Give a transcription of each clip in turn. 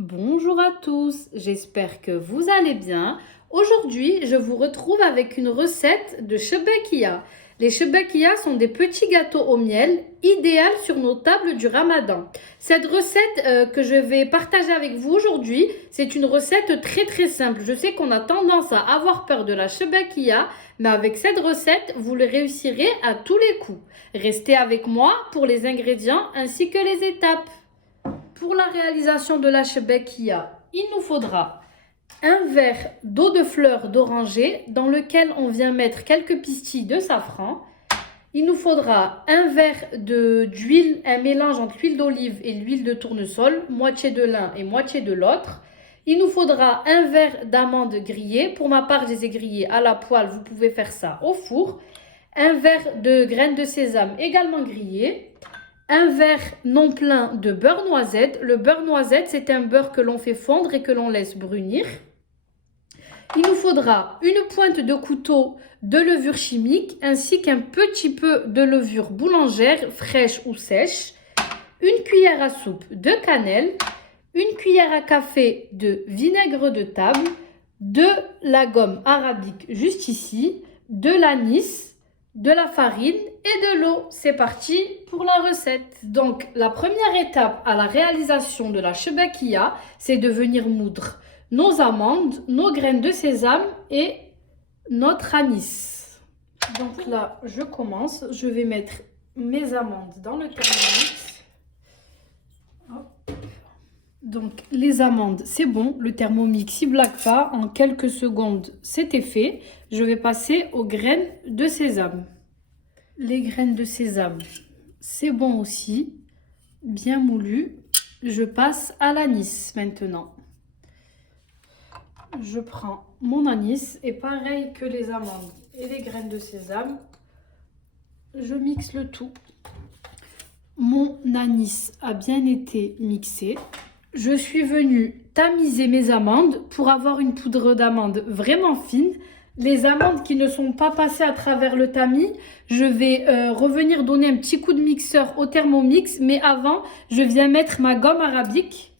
Bonjour à tous, j'espère que vous allez bien. Aujourd'hui, je vous retrouve avec une recette de shebekia. Les shebekia sont des petits gâteaux au miel, idéaux sur nos tables du Ramadan. Cette recette que je vais partager avec vous aujourd'hui, c'est une recette très simple. Je sais qu'on a tendance à avoir peur de la shebekia, mais avec cette recette, vous le réussirez à tous les coups. Restez avec moi pour les ingrédients ainsi que les étapes. Pour la réalisation de la shebekia, il nous faudra un verre d'eau de fleur d'oranger dans lequel on vient mettre quelques pistilles de safran. Il nous faudra un verre d'huile, un mélange entre l'huile d'olive et l'huile de tournesol, moitié de l'un et moitié de l'autre. Il nous faudra un verre d'amandes grillées. Pour ma part, je les ai grillées à la poêle, vous pouvez faire ça au four. Un verre de graines de sésame également grillées. Un verre non plein de beurre noisette. Le beurre noisette, c'est un beurre que l'on fait fondre et que l'on laisse brunir. Il nous faudra une pointe de couteau de levure chimique ainsi qu'un petit peu de levure boulangère fraîche ou sèche, une cuillère à soupe de cannelle, une cuillère à café de vinaigre de table, de la gomme arabique juste ici, de l'anis, de la farine et de l'eau. C'est parti pour la recette. Donc, la première étape à la réalisation de la shebekia, c'est de venir moudre nos amandes, nos graines de sésame et notre anis. Donc là, je commence. Je vais mettre mes amandes dans le thermomix. Donc, les amandes, c'est bon. Le thermomix, il blague pas. En quelques secondes, c'était fait. Je vais passer aux graines de sésame. Les graines de sésame, c'est bon aussi. Bien moulu. Je passe à l'anis maintenant. Je prends mon anis et pareil que les amandes et les graines de sésame, je mixe le tout. Mon anis a bien été mixé. Je suis venue tamiser mes amandes pour avoir une poudre d'amande vraiment fine. Les amandes qui ne sont pas passées à travers le tamis, je vais revenir donner un petit coup de mixeur au thermomix. Mais avant, je viens mettre ma gomme arabique.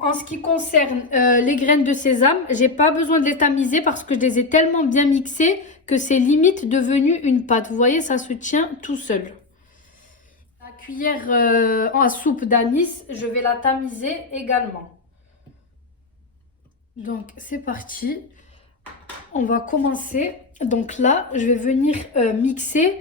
En ce qui concerne les graines de sésame, j'ai pas besoin de les tamiser parce que je les ai tellement bien mixées que c'est limite devenu une pâte. Vous voyez, ça se tient tout seul. La cuillère à soupe d'anis, je vais la tamiser également. Donc, c'est parti. On va commencer. Donc là, je vais venir mixer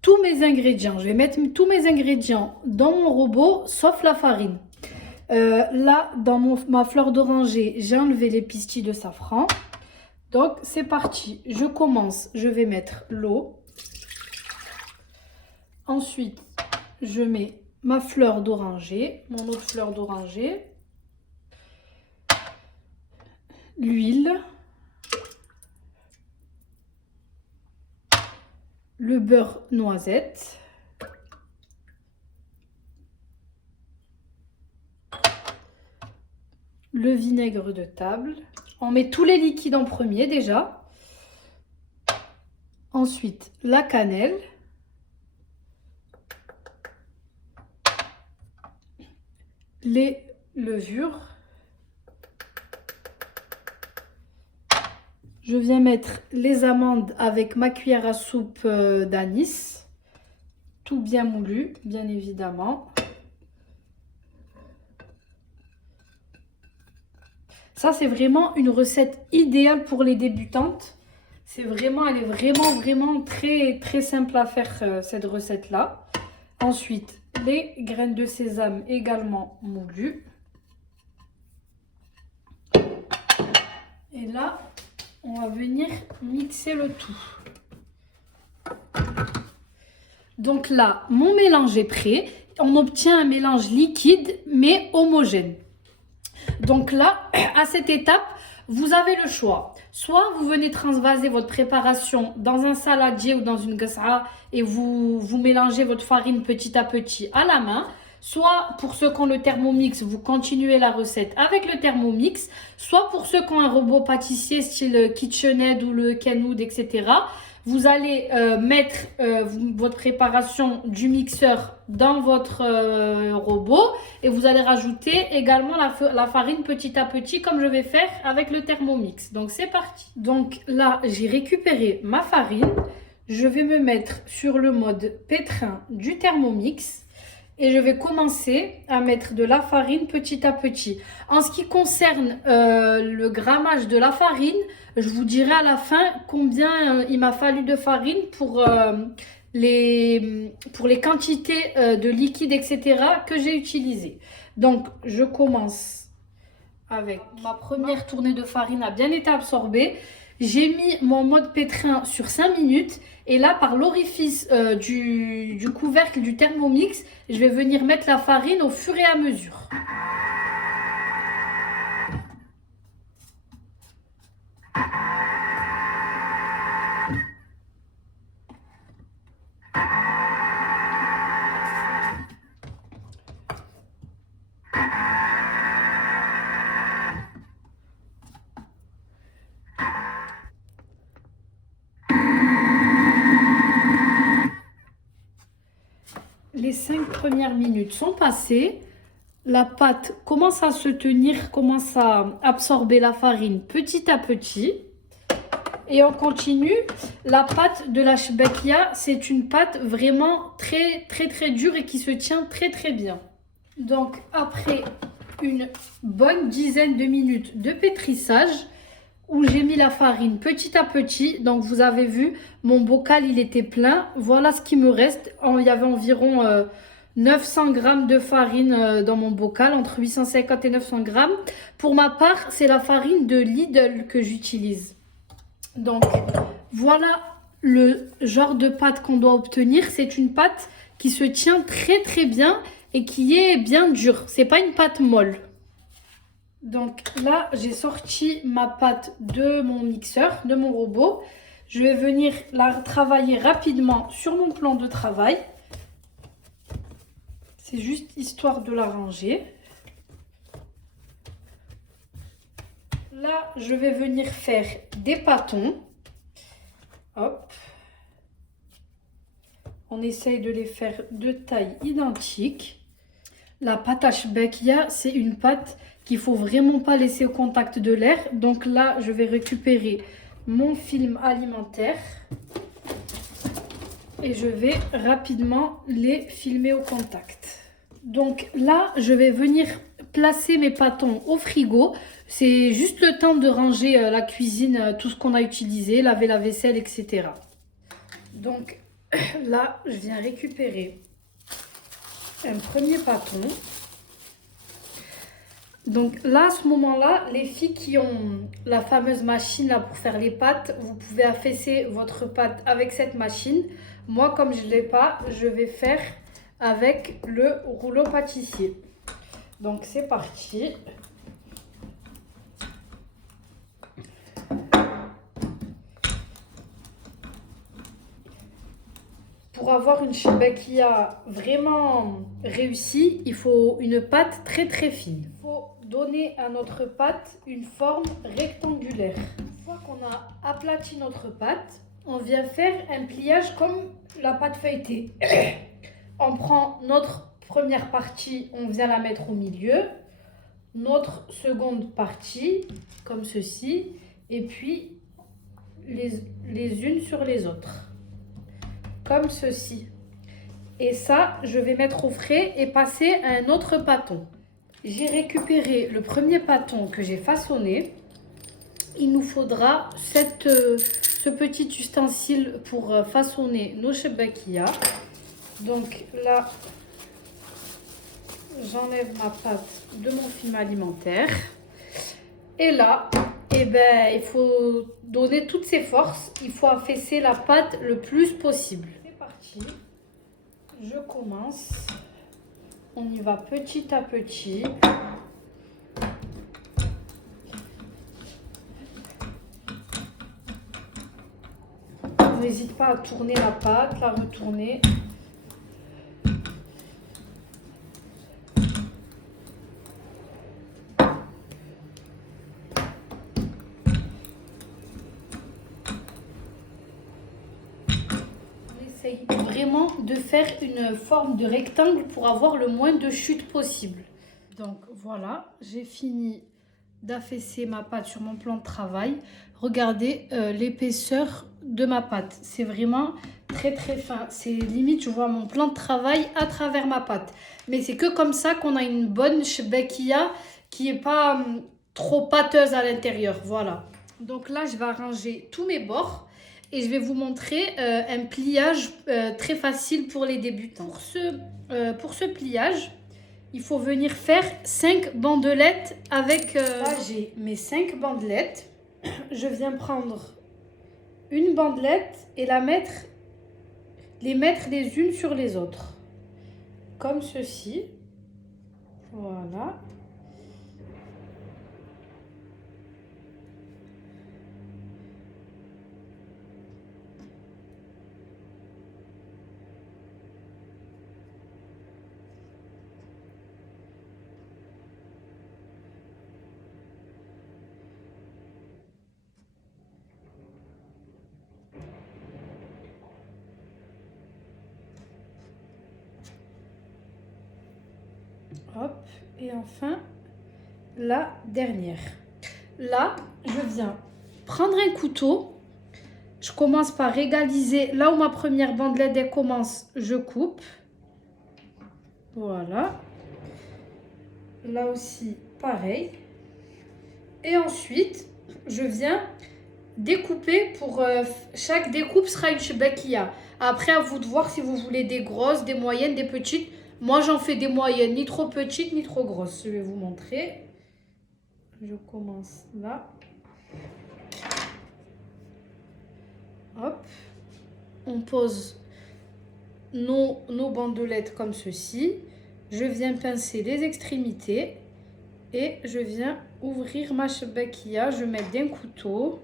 tous mes ingrédients. Je vais mettre tous mes ingrédients dans mon robot, sauf la farine. Là, dans ma fleur d'oranger, j'ai enlevé les pistilles de safran. Donc, c'est parti. Je commence. Je vais mettre l'eau. Ensuite, je mets ma fleur d'oranger, mon autre fleur d'oranger. L'huile. Le beurre noisette. Le vinaigre de table. On met tous les liquides en premier déjà. Ensuite, la cannelle. Les levures. Je viens mettre les amandes avec ma cuillère à soupe d'anis. Tout bien moulu, bien évidemment. Ça, c'est vraiment une recette idéale pour les débutantes. Elle est vraiment très simple à faire, cette recette-là. Ensuite, les graines de sésame également moulues. Et là, on va venir mixer le tout. Donc là, mon mélange est prêt. On obtient un mélange liquide mais homogène. Donc là, à cette étape, vous avez le choix. Soit vous venez transvaser votre préparation dans un saladier ou dans une gas'a et vous mélangez votre farine petit à petit à la main. Soit pour ceux qui ont le Thermomix, vous continuez la recette avec le Thermomix. Soit pour ceux qui ont un robot pâtissier style KitchenAid ou le Kenwood, etc. Vous allez mettre votre préparation du mixeur dans votre robot et vous allez rajouter également la farine petit à petit comme je vais faire avec le Thermomix. Donc c'est parti. Donc là, j'ai récupéré ma farine. Je vais me mettre sur le mode pétrin du Thermomix. Et je vais commencer à mettre de la farine petit à petit. En ce qui concerne le grammage de la farine, je vous dirai à la fin combien il m'a fallu de farine pour les quantités de liquide, etc. que j'ai utilisées. Donc, je commence avec ma première tournée de farine a bien été absorbée. J'ai mis mon mode pétrin sur 5 minutes et là, par l'orifice du couvercle du Thermomix, je vais venir mettre la farine au fur et à mesure. Les 5 premières minutes sont passées. La pâte commence à se tenir, commence à absorber la farine petit à petit. Et on continue. La pâte de la Shebekiyah, c'est une pâte vraiment très dure et qui se tient très bien. Donc après une bonne dizaine de minutes de pétrissage, où j'ai mis la farine petit à petit. Donc vous avez vu, mon bocal il était plein. Voilà ce qui me reste. Il y avait environ 900 grammes de farine dans mon bocal, entre 850 et 900 grammes. Pour ma part, c'est la farine de Lidl que j'utilise. Donc voilà le genre de pâte qu'on doit obtenir. C'est une pâte qui se tient très bien et qui est bien dure. C'est pas une pâte molle. Donc là, j'ai sorti ma pâte de mon mixeur, de mon robot. Je vais venir la travailler rapidement sur mon plan de travail. C'est juste histoire de la ranger. Là, je vais venir faire des pâtons. Hop. On essaye de les faire de taille identique. La pâte à Shebekiyah, c'est une pâte qu'il ne faut vraiment pas laisser au contact de l'air. Donc là, je vais récupérer mon film alimentaire et je vais rapidement les filmer au contact. Donc là, je vais venir placer mes pâtons au frigo. C'est juste le temps de ranger la cuisine, tout ce qu'on a utilisé, laver la vaisselle, etc. Donc là, je viens récupérer un premier pâton. Donc là, à ce moment-là, les filles qui ont la fameuse machine là pour faire les pâtes, vous pouvez affaisser votre pâte avec cette machine. Moi, comme je ne l'ai pas, je vais faire avec le rouleau pâtissier. Donc c'est parti. Pour avoir une Shebekiyah vraiment réussie, il faut une pâte très fine. Il faut donner à notre pâte une forme rectangulaire. Une fois qu'on a aplati notre pâte, on vient faire un pliage comme la pâte feuilletée. On prend notre première partie, on vient la mettre au milieu. Notre seconde partie, comme ceci. Et puis, les unes sur les autres. Comme ceci. Et ça, je vais mettre au frais et passer à un autre pâton. J'ai récupéré le premier pâton que j'ai façonné. Il nous faudra ce petit ustensile pour façonner nos Shebekiyah. Donc là, j'enlève ma pâte de mon film alimentaire. Et là, eh ben, il faut donner toutes ses forces. Il faut affaisser la pâte le plus possible. C'est parti. Je commence. On y va petit à petit. N'hésite pas à tourner la pâte, la retourner. de faire une forme de rectangle pour avoir le moins de chutes possible. Donc voilà, j'ai fini d'affaisser ma pâte sur mon plan de travail. Regardez l'épaisseur de ma pâte. C'est vraiment très très fin. C'est limite, je vois mon plan de travail à travers ma pâte. Mais c'est que comme ça qu'on a une bonne shebekiyah qui n'est pas trop pâteuse à l'intérieur. Voilà. Donc là, je vais arranger tous mes bords. Et je vais vous montrer un pliage très facile pour les débutants. Pour ce pliage, il faut venir faire 5 bandelettes avec... Là, j'ai mes 5 bandelettes. Je viens prendre une bandelette et les mettre les unes sur les autres. Comme ceci. Voilà. Hop, et enfin, la dernière. Là, je viens prendre un couteau. Je commence par égaliser. Là où ma première bandelette elle commence, je coupe. Voilà. Là aussi, pareil. Et ensuite, je viens découper pour... chaque découpe sera une shebekiyah. Après, à vous de voir si vous voulez des grosses, des moyennes, des petites. Moi, j'en fais des moyennes, ni trop petites, ni trop grosses. Je vais vous montrer. Je commence là. Hop. On pose nos bandelettes comme ceci. Je viens pincer les extrémités. Et je viens ouvrir ma shebekiyah. Je mets d'un couteau.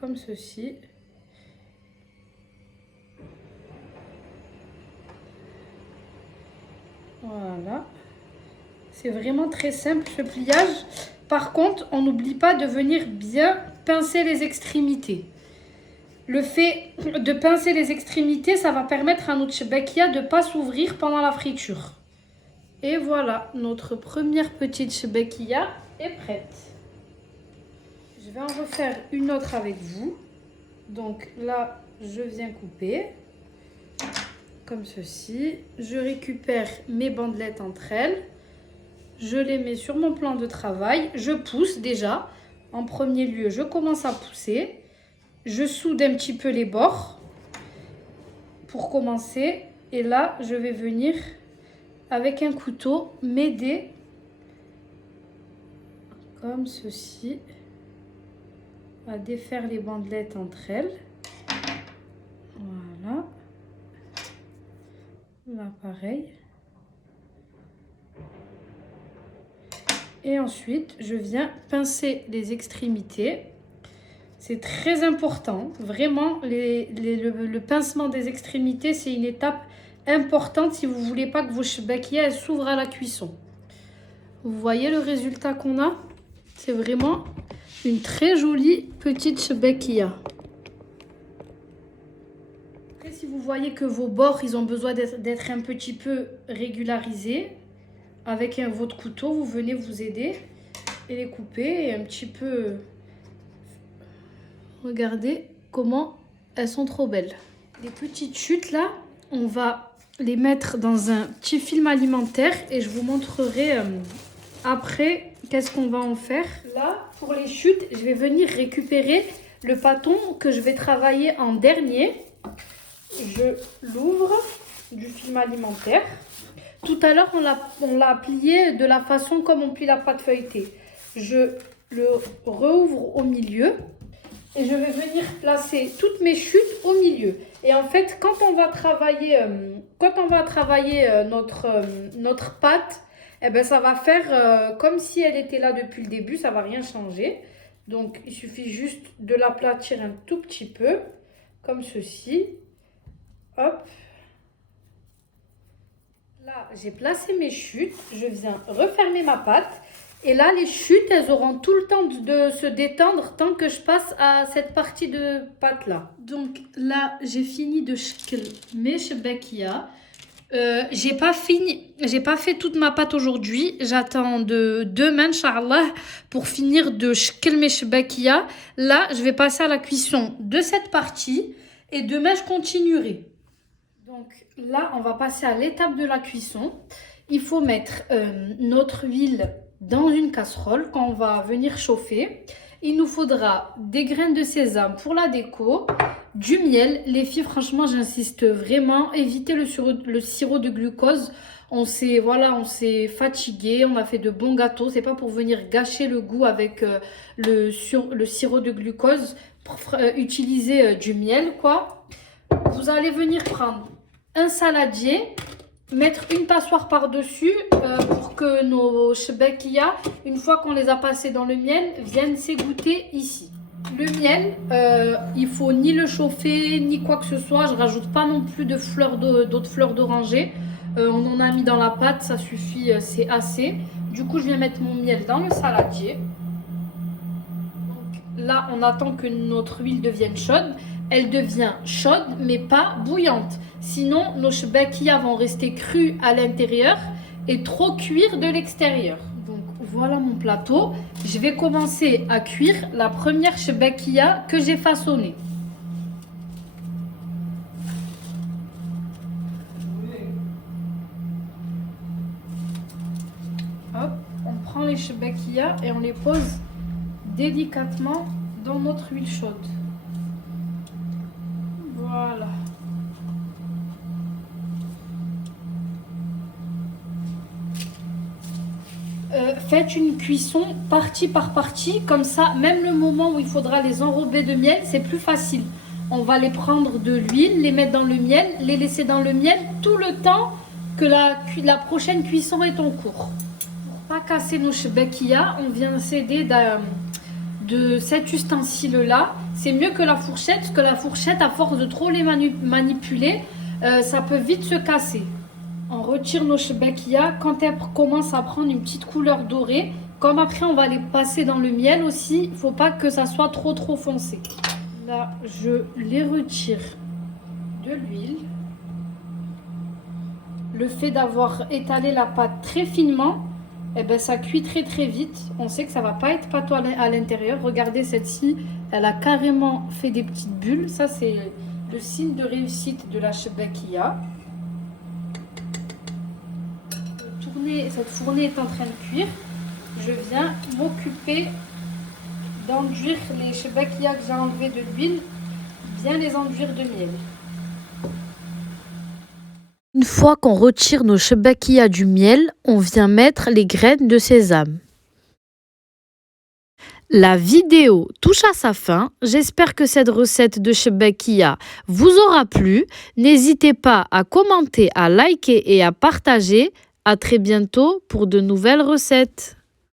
Comme ceci. Voilà. C'est vraiment très simple ce pliage. Par contre, on n'oublie pas de venir bien pincer les extrémités. Le fait de pincer les extrémités, ça va permettre à notre shebekiyah de ne pas s'ouvrir pendant la friture. Et voilà, notre première petite shebekiyah est prête. Je vais en refaire une autre avec vous. Donc là, je viens couper. Comme ceci. Je récupère mes bandelettes entre elles. Je les mets sur mon plan de travail. Je pousse déjà. En premier lieu, je commence à pousser. Je soude un petit peu les bords pour commencer. Et là, je vais venir avec un couteau m'aider comme ceci à défaire les bandelettes entre elles. Voilà. Là, pareil. Et ensuite, je viens pincer les extrémités. C'est très important. Vraiment, le pincement des extrémités, c'est une étape importante si vous ne voulez pas que vos shebekiyah s'ouvrent à la cuisson. Vous voyez le résultat qu'on a? C'est vraiment une très jolie petite shebekiyah. Si vous voyez que vos bords, ils ont besoin d'être un petit peu régularisés, avec votre couteau, vous venez vous aider et les couper et un petit peu... Regardez comment elles sont trop belles. Les petites chutes là, on va les mettre dans un petit film alimentaire et je vous montrerai après qu'est-ce qu'on va en faire. Là, pour les chutes, je vais venir récupérer le pâton que je vais travailler en dernier. Je l'ouvre du film alimentaire. Tout à l'heure, on l'a plié de la façon comme on plie la pâte feuilletée. Je le rouvre au milieu et je vais venir placer toutes mes chutes au milieu. Et en fait, quand on va travailler, notre pâte, eh ben, ça va faire comme si elle était là depuis le début. Ça ne va rien changer. Donc, il suffit juste de l'aplatir un tout petit peu, comme ceci. Hop. Là, j'ai placé mes chutes. Je viens refermer ma pâte. Et là, les chutes, elles auront tout le temps de se détendre tant que je passe à cette partie de pâte là. Donc là, j'ai fini de shkl mes shebakia. J'ai pas fait toute ma pâte aujourd'hui. J'attends de demain, Inch'Allah, pour finir de shkl mes shebakia. Là, je vais passer à la cuisson de cette partie et demain, je continuerai. Donc là, on va passer à l'étape de la cuisson. Il faut mettre notre huile dans une casserole qu'on va venir chauffer. Il nous faudra des graines de sésame pour la déco, du miel. Les filles, franchement, j'insiste vraiment, évitez le sirop de glucose. On s'est fatigué, on a fait de bons gâteaux. C'est pas pour venir gâcher le goût avec le sirop de glucose. Utiliser du miel, quoi. Vous allez venir prendre un saladier, mettre une passoire par-dessus pour que nos shebakia, une fois qu'on les a passés dans le miel, viennent s'égoutter ici. Le miel, il faut ni le chauffer, ni quoi que ce soit. Je rajoute pas non plus d'autres fleurs d'oranger. On en a mis dans la pâte, ça suffit, c'est assez. Du coup, je viens mettre mon miel dans le saladier. Donc, là, on attend que notre huile devienne chaude. Elle devient chaude, mais pas bouillante. Sinon, nos shebakia vont rester crus à l'intérieur et trop cuire de l'extérieur. Donc, voilà mon plateau. Je vais commencer à cuire la première shebakia que j'ai façonnée. Hop, on prend les shebakia et on les pose délicatement dans notre huile chaude. Voilà. Faites une cuisson partie par partie, comme ça, même le moment où il faudra les enrober de miel, c'est plus facile. On va les prendre de l'huile, les mettre dans le miel, les laisser dans le miel tout le temps que la prochaine cuisson est en cours. Pour pas casser nos shebakia, on vient s'aider de cet ustensile-là. C'est mieux que la fourchette, parce que la fourchette, à force de trop les manipuler, ça peut vite se casser. On retire nos shebakia quand elles commencent à prendre une petite couleur dorée. Comme après, on va les passer dans le miel aussi. Il ne faut pas que ça soit trop foncé. Là, je les retire de l'huile. Le fait d'avoir étalé la pâte très finement, eh ben, ça cuit très vite. On sait que ça ne va pas être pâteux à l'intérieur. Regardez celle-ci, elle a carrément fait des petites bulles. Ça, c'est le signe de réussite de la shebakia. Cette fournée est en train de cuire. Je viens m'occuper d'enduire les shebakia que j'ai enlevés de l'huile, bien les enduire de miel. Une fois qu'on retire nos shebakia du miel, on vient mettre les graines de sésame. La vidéo touche à sa fin. J'espère que cette recette de shebakia vous aura plu. N'hésitez pas à commenter, à liker et à partager. À très bientôt pour de nouvelles recettes.